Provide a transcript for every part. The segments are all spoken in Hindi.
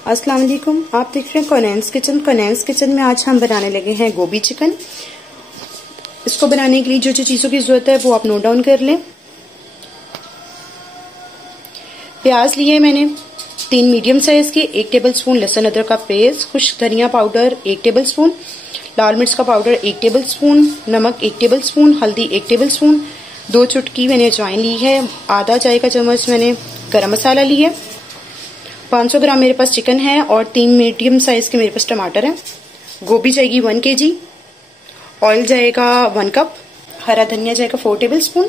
अस्सलाम वालेकुम, आप देख रहे हैं कॉनेंस किचन। कॉनेंस किचन में आज हम बनाने लगे हैं गोभी चिकन। इसको बनाने के लिए जो जो चीज़ों की ज़रूरत है वो आप नोट डाउन कर लें। प्याज लिए मैंने 3 मीडियम साइज के, 1 टेबलस्पून लहसुन अदरक का पेस्ट, खुश्क धनिया पाउडर 1 टेबलस्पून, लाल मिर्च का पाउडर 1 टेबलस्पून, नमक 1 टेबलस्पून, हल्दी 1 टेबलस्पून, 2 चुटकी मैंने अजवाइन ली है, आधा चाय का चम्मच मैंने गरम मसाला ली है, 500 ग्राम मेरे पास चिकन है और 3 मीडियम साइज के मेरे पास टमाटर है। गोभी जाएगी 1 kg, ऑयल जाएगा 1 कप, हरा धनिया जाएगा 4 टेबलस्पून,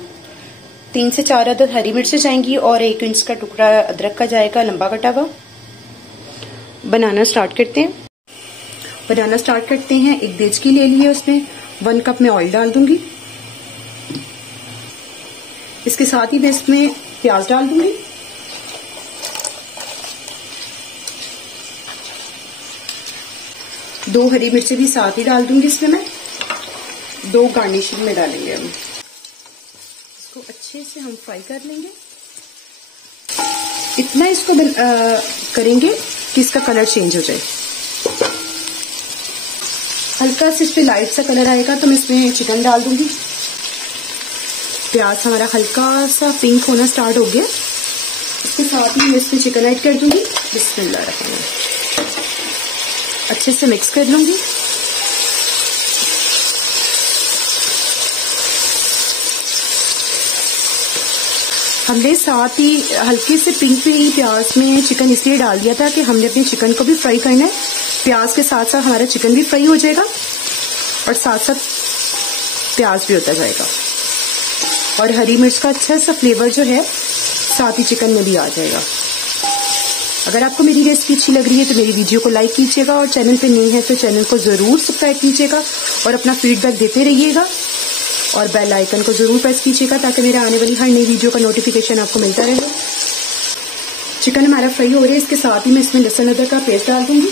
3 से 4 अदद हरी मिर्चें जाएंगी और 1 इंच का टुकड़ा अदरक का जाएगा लंबा कटा हुआ। बनाना स्टार्ट करते हैं। एक देचकी ले ली है, उसमें 1 कप में ऑयल डाल दूंगी। इसके साथ ही मैं इसमें प्याज डाल दूंगी। दो हरी मिर्चें भी साथ ही डाल दूंगी इसमें मैं। 2 गार्निशिंग में डालेंगे हम। इसको अच्छे से हम फ्राई कर लेंगे। इतना इसको करेंगे कि इसका कलर चेंज हो जाए। हल्का से इस पे लाइट सा कलर आएगा तो मैं इसमें चिकन डाल दूंगी। प्याज हमारा हल्का सा पिंक होना स्टार्ट हो गया। इसके साथ ही मैं इसमें चिकन ऐड कर दूंगी। बिस्मिल्लाह, अच्छे से मिक्स कर लूंगी। हमने साथ ही हल्के से पिंक ही प्याज में चिकन इसलिए डाल दिया था कि हमने अपने चिकन को भी फ्राई करना है। प्याज के साथ साथ हमारा चिकन भी फ्राई हो जाएगा और साथ साथ प्याज भी होता जाएगा और हरी मिर्च का अच्छा सा फ्लेवर जो है साथ ही चिकन में भी आ जाएगा। अगर आपको मेरी रेसिपी अच्छी लग रही है तो मेरी वीडियो को लाइक कीजिएगा और चैनल पे नए हैं तो चैनल को जरूर सब्सक्राइब कीजिएगा और अपना फीडबैक देते रहिएगा और बेल आइकन को जरूर प्रेस कीजिएगा ताकि मेरे आने वाली हर नई वीडियो का नोटिफिकेशन आपको मिलता रहे। चिकन हमारा फ्राई हो रहा है। इसके साथ ही मैं इसमें लहसुन अदरक का पेस्ट डाल दूंगी।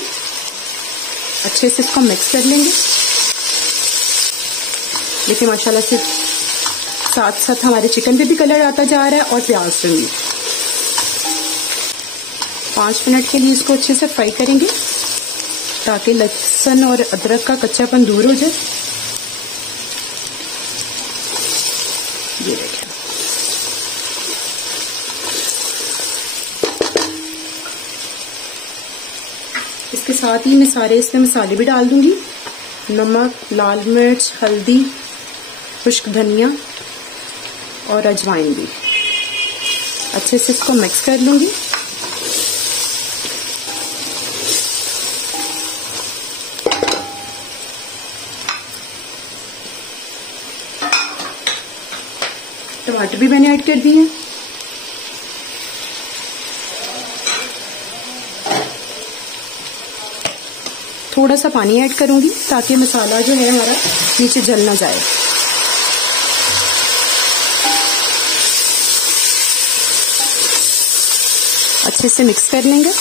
अच्छे से इसको मिक्स कर लेंगे। देखिए माशाल्लाह से साथ साथ हमारे चिकन पे भी कलर आता जा रहा है और प्याज पे भी। 5 मिनट के लिए इसको अच्छे से फ्राई करेंगे ताकि लहसुन और अदरक का कच्चापन दूर हो जाए। ये देखिए इसके साथ ही मैं सारे इसमें मसाले भी डाल दूंगी। नमक, लाल मिर्च, हल्दी, खुश्क धनिया और अजवाइन भी। अच्छे से इसको मिक्स कर लूंगी। टमाटर भी मैंने ऐड कर दिए हैं। थोड़ा सा पानी ऐड करूंगी ताकि मसाला जो है हमारा नीचे जल ना जाए। अच्छे से मिक्स कर लेंगे।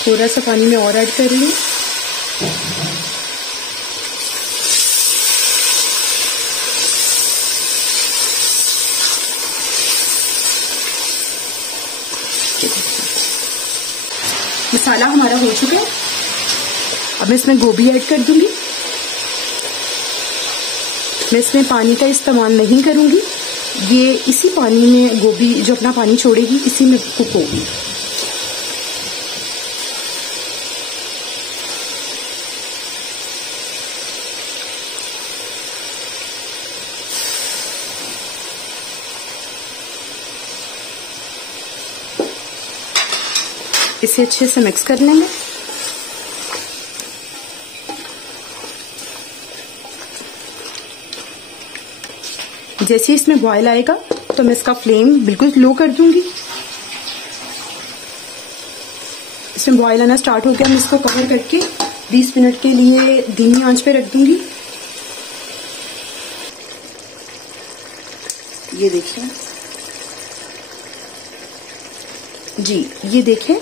थोड़ा सा पानी में और ऐड कर रही हूँ। मसाला हमारा हो चुका है। अब मैं इसमें गोभी ऐड कर दूंगी। मैं इसमें पानी का इस्तेमाल नहीं करूंगी। ये इसी पानी में गोभी जो अपना पानी छोड़ेगी इसी में कुक होगी। इसे अच्छे से मिक्स कर लेंगे। जैसे इसमें बॉयल आएगा तो मैं इसका फ्लेम बिल्कुल लो कर दूंगी। इसमें बॉयल आना स्टार्ट हो गया। मैं इसको कवर करके 20 मिनट के लिए धीमी आंच पे रख दूंगी। ये देखिए जी, ये देखिए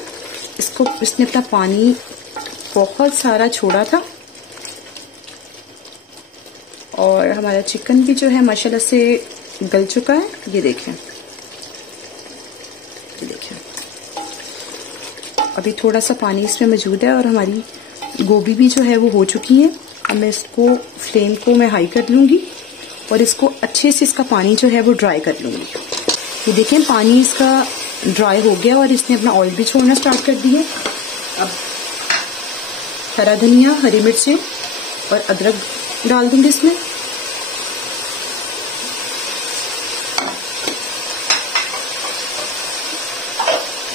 इसने अपना पानी बहुत सारा छोड़ा था और हमारा चिकन भी जो है माशाल्लाह से गल चुका है। ये देखें, ये देखें, अभी थोड़ा सा पानी इसमें मौजूद है और हमारी गोभी भी जो है वो हो चुकी है। अब मैं इसको फ्लेम को मैं हाई कर लूंगी और इसको अच्छे से इसका पानी जो है वो ड्राई कर लूंगी। ये देखें पानी इसका ड्राई हो गया और इसने अपना ऑयल भी छोड़ना स्टार्ट कर दिया। अब हरा धनिया, हरी मिर्चें और अदरक डाल दूंगी इसमें।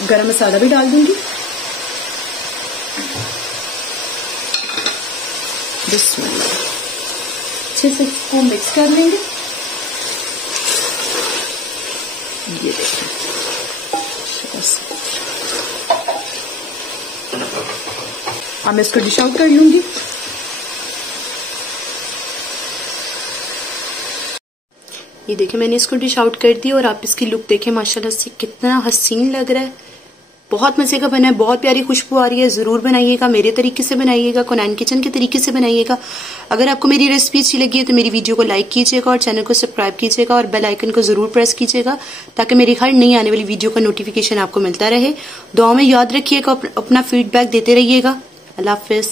गरम मसाला भी डाल दूंगी। बिस्मिल्लाह, अच्छे से इसको मिक्स कर लेंगे। ये देखिए, अब मैं इसको डिश आउट कर लूंगी। ये देखिए मैंने इसको डिश आउट कर दी और आप इसकी लुक देखें माशाल्लाह से कितना हसीन लग रहा है। बहुत मजे का बना है, बहुत प्यारी खुशबू आ रही है। जरूर बनाइएगा, मेरे तरीके से बनाइएगा, कोनैन किचन के तरीके से बनाइएगा। अगर आपको मेरी रेसिपी अच्छी लगी है तो मेरी वीडियो को लाइक कीजिएगा और चैनल को सब्सक्राइब कीजिएगा और बेल आइकन को जरूर प्रेस कीजिएगा ताकि मेरी हर नई आने वाली वीडियो का नोटिफिकेशन आपको मिलता रहे। दुआ में याद रखिएगा, अपना फीडबैक देते रहिएगा। अल्लाह हाफिज।